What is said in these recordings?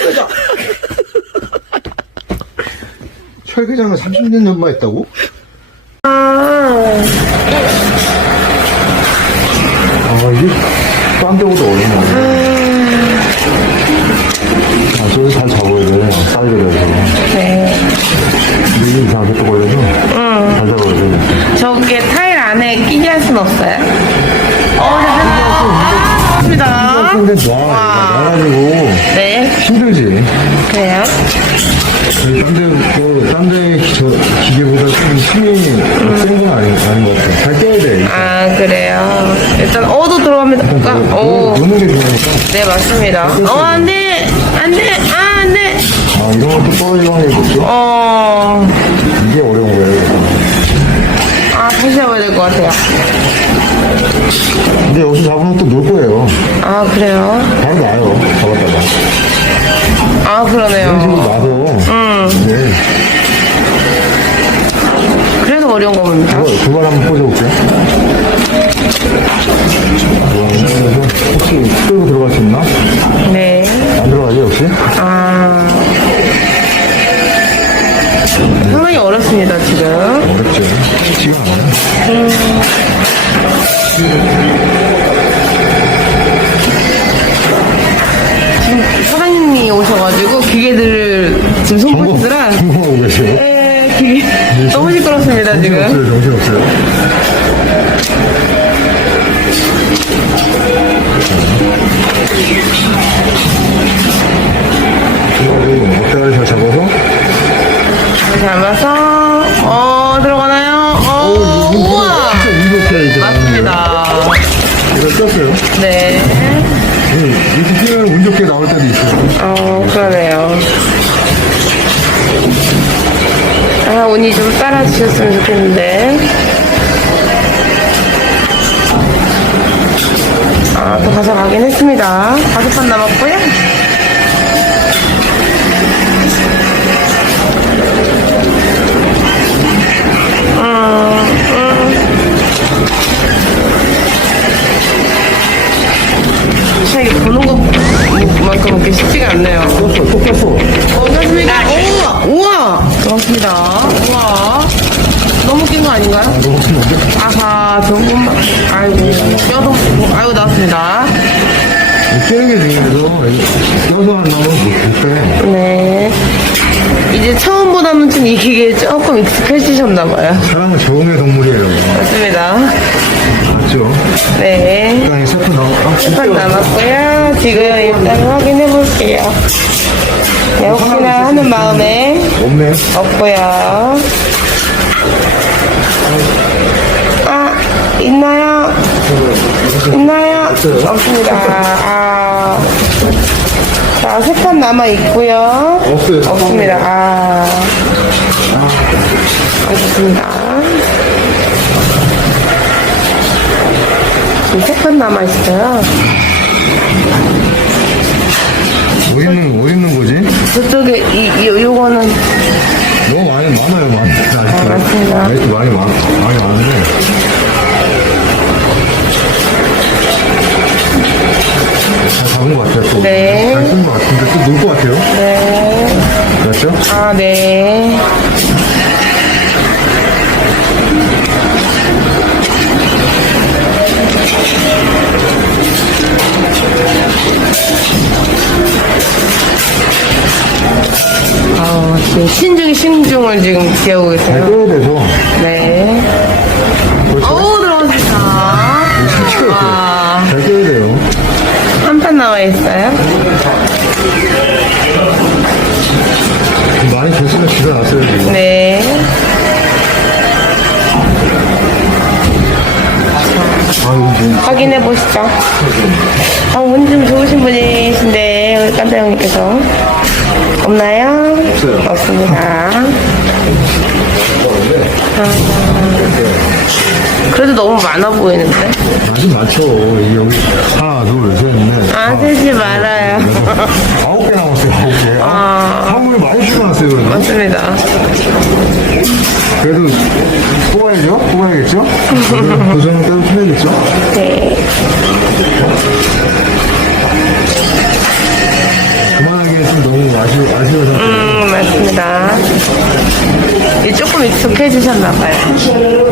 철회장. 철회장을 30년 연마했다고? 아, 아, 이게 딴 데보다 어렵네. 아, 저기 잘 잡아야 돼. 사이드에서. 네. 이게 이상하게 또 걸려서. 잘 잡아야 돼. 저게 타일 안에 끼게 할 순 없어요? 어, 네, 근데 놔. 놔가지고 네, 힘들지. 그래요. 딴 데, 그, 딴데 저 기계보다 좀 힘이 센건 아닌, 아닌 것 같아. 잘 떼야 돼. 아, 그래요. 일단, 어도 들어갑니다. 아, 오. 노는 게 좋으니까. 네, 맞습니다. 어, 안 돼! 안 돼! 아, 안 돼! 아, 이런 것도 떨어지려고 해야겠죠? 어, 이게 어려운 거예요. 아, 다시 잡아야 될 것 같아요. 근데 여기서 잡으면 또 놀 거예요. 아, 그래요? 바로 놔요. 잡았다가. 아, 이런 식으로 그러네요. 놔도. 음. 네. 그래도 어려운 거 봅니다. 두, 두발 한번 꽂아볼게요. 궁금하고 계세요? 네, 기계 너무 시끄럽습니다, 지금. 정신 없어요, 정신 없어요. 그리고 어깨를 잘 잡아서 잘 잡아서, 어, 들어가나요? 어, 우와! 진짜 운 좋게 이제 맞습니다. 이거 떴어요. 네. 이렇게 뛰면 운 좋게 나올 때도 있어요. 아, 운이 좀 따라주셨으면 좋겠는데. 아, 또 가져가긴 했습니다. 다섯 판 남았고요. 못해. 네. 이제 처음보다는 좀이 기계에 조금 익숙해지셨나봐요. 사람은 조응의 동물이에요. 맞습니다. 맞죠? 네. 일단 이 세트 넣어. 한 남았고요. 지금 일단 확인해 볼게요. 네, 혹시나 하는 마음에 없네. 없고요. 아, 있나요? 있나요? 없습니다. 아, 자, 세판 남아 있고요. 없어요. 없습니다. 아, 없습니다. 지금 세판 남아 있어요. 어디 있는, 어디 있는 거지? 저쪽에 이, 요, 요거는 너무 많이, 많아요, 많이. 아직도. 맞습니다. 많이, 많, 많이 많은데. 잘 잡은 것 같아요, 또. 네. 잘 쓴 것 같은데, 또 놀 것 같아요. 네. 맞죠? 아, 네. 아, 지금 신중히 신중을 지금 기하고 잘 계세요. 떼야 돼서. 네. 확인해 보시죠. 아, 운좀 좋으신 분이신데, 우리 깐다 형님께서. 없나요? 없어요. 없습니다. 아, 그래도 너무 많아 보이는데? 아주 많죠. 이 여기 하나, 둘, 셋, 넷. 아, 세지 말아요. 아홉 개 남았어요, 아홉 개. 아. 한국에 많이 줄어났어요, 그래도. 맞습니다. 그래도 뽑아야죠? 뽑아야겠죠? 도전은 따로 해 야겠죠? 네. 그만하기엔 좀 너무 아쉬워, 아쉬워서. 음, 맞습니다. 이 조금 익숙해지셨나봐요.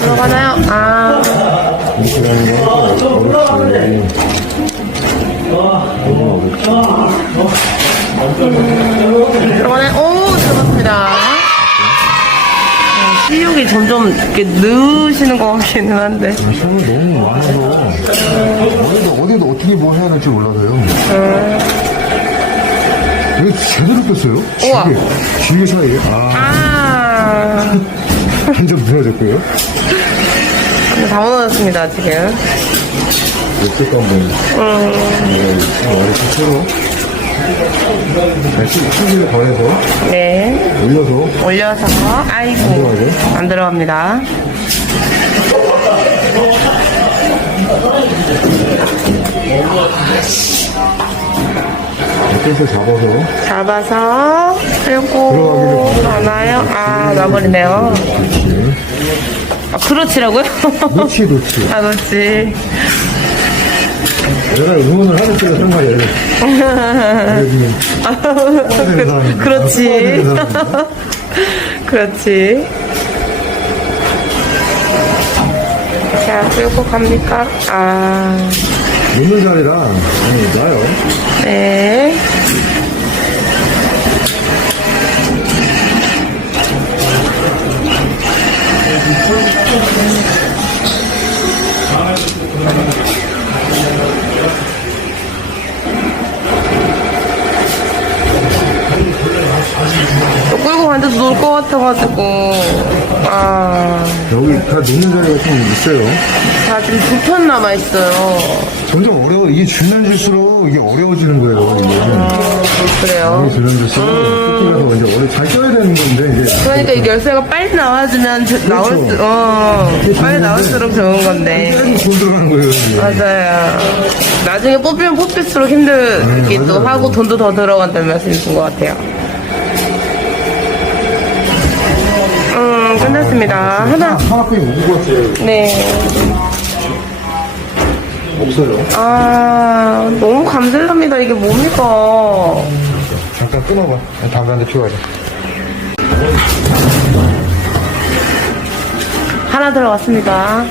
들어가나요? 아, 이렇게. 들어가나요? 오, 들어갔습니다. 어, 실력이 점점 이렇게 느시는 것 같기는 한데. 시험이 너무 많아서 어디도 어디도 어떻게 뭐 해야 될지 몰라서요. 이거 제대로 뺐어요? 우와. 길게 길게 사이에 아 아, 완전 무너졌고요. 다 무너졌습니다, 지금. 어쨌건 뭐 네, 머리 스스로 다시 수지를 더해서 네. 올려서 올려서, 아이고? 안 들어갑니다. 이렇게 잡아서 잡아서, 그리고, 가나요? 아, 놔버리네요. 그렇지. 아, 그렇지라고요? 놓치 놓치. 아, 그렇지. 내가 응원을 하는 쪽에 한 말이야. 여기 그, 그렇지. 그렇지. 자, 끌고 갑니까? 아, 놓는 자리랑 아니 나요. 네. 또 끌고 가는데 놀것 같아가지고, 아, 여기 다 놓는 자리가 좀 있어요. 다 지금 두 편 남아있어요. 점점 어려워. 이게 주면 줄수록 이게 어려워지는 거예요. 이게. 그래요. 이게 주면 줄수록 뜯기면서 이제 어려 잘 껴야 되는 건데 이제 그러니까 이 열쇠가 빨리 나와주면 저- 나올 수, 어, 빨리 나올수록 좋은 건데. 계속 돈 들어가는 거예요. 이게. 맞아요. 나중에 뽑히면 뽑힐수록 힘들기도 네, 맞아요. 하고 돈도 더 들어간다는 말씀이신 것 같아요. 음, 끝났습니다. 하나, 하나뿐이 못 구웠어요. 네. 없어요. 아, 너무 감질납니다. 이게 뭡니까? 잠깐 끊어봐. 담배 한 대 피워야 돼. 하나 들어갔습니다.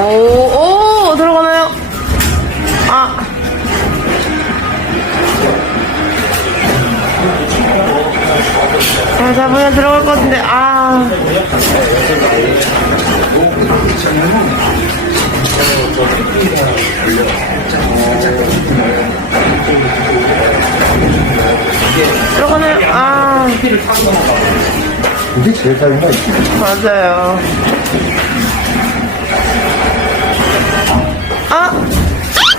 오, 오, 아. 이게 제일 짧은 거 있지. 맞아요. 아!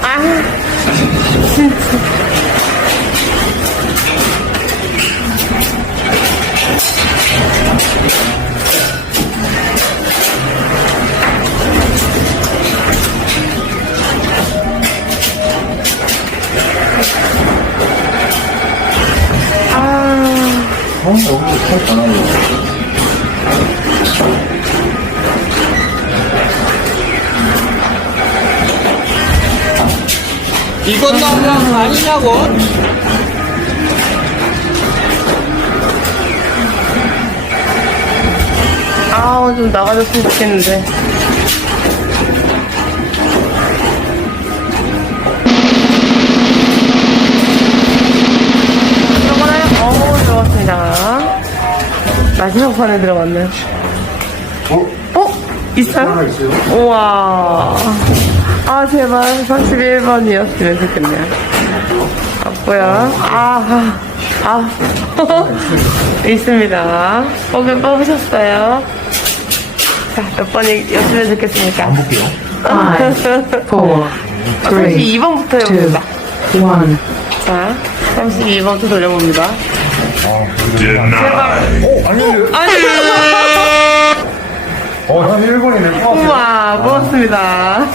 아! 진짜. 어, 여기 살 많아요. 이건 거 아니냐고? 아우, 좀 나가줬으면 좋겠는데. 마지막 판에 들어갔네요. 어? 어? 있어요? 우와. 아, 제발 31번이었으면 좋겠네요. 없고요. 아, 아, 아. 있습니다. 뽑으면 뽑으셨어요. 자, 몇 번이었으면 좋겠습니까? 안 볼게요. Five, four, three, 32번부터 two, 해봅니다. one. 자, 32번부터 돌려봅니다. 아, 제발. 어, 아니, 아니, 어, 한 1번이네. 어, 우와, 고맙습니다.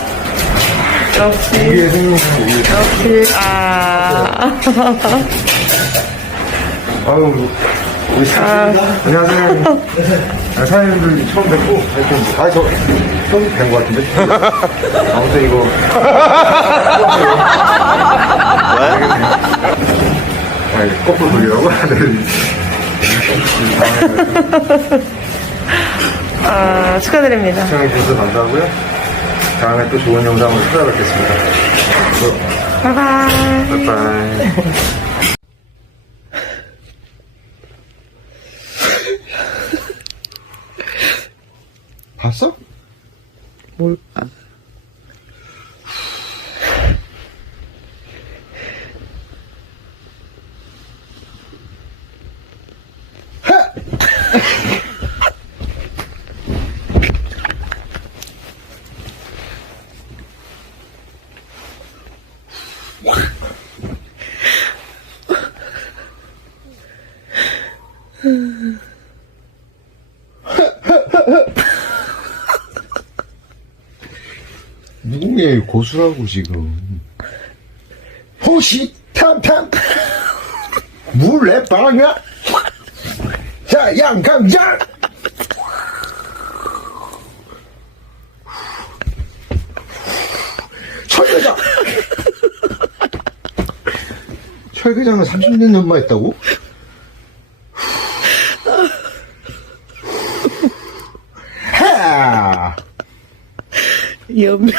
역시, 이게 생긴 이게. 역시, 아. 아유, 우리 안녕하세요. 아, 사장님들 처음 뵙고, 하여튼, 아, 저, 처음 뵌것 같은데? 아무튼 이거. 아니, 거꾸로 돌리라고? 네. 아, 축하드립니다. 시청해 주셔서 감사하고요. 다음에 또 좋은 영상으로 찾아뵙겠습니다. 바이바이. 빠이빠이. 봤어? 뭘까? 누구의 고수라고 지금? 호시탐탐? 물레방아 자 양강장 철회장 철회장을 30년 연마했다고? 하 연명.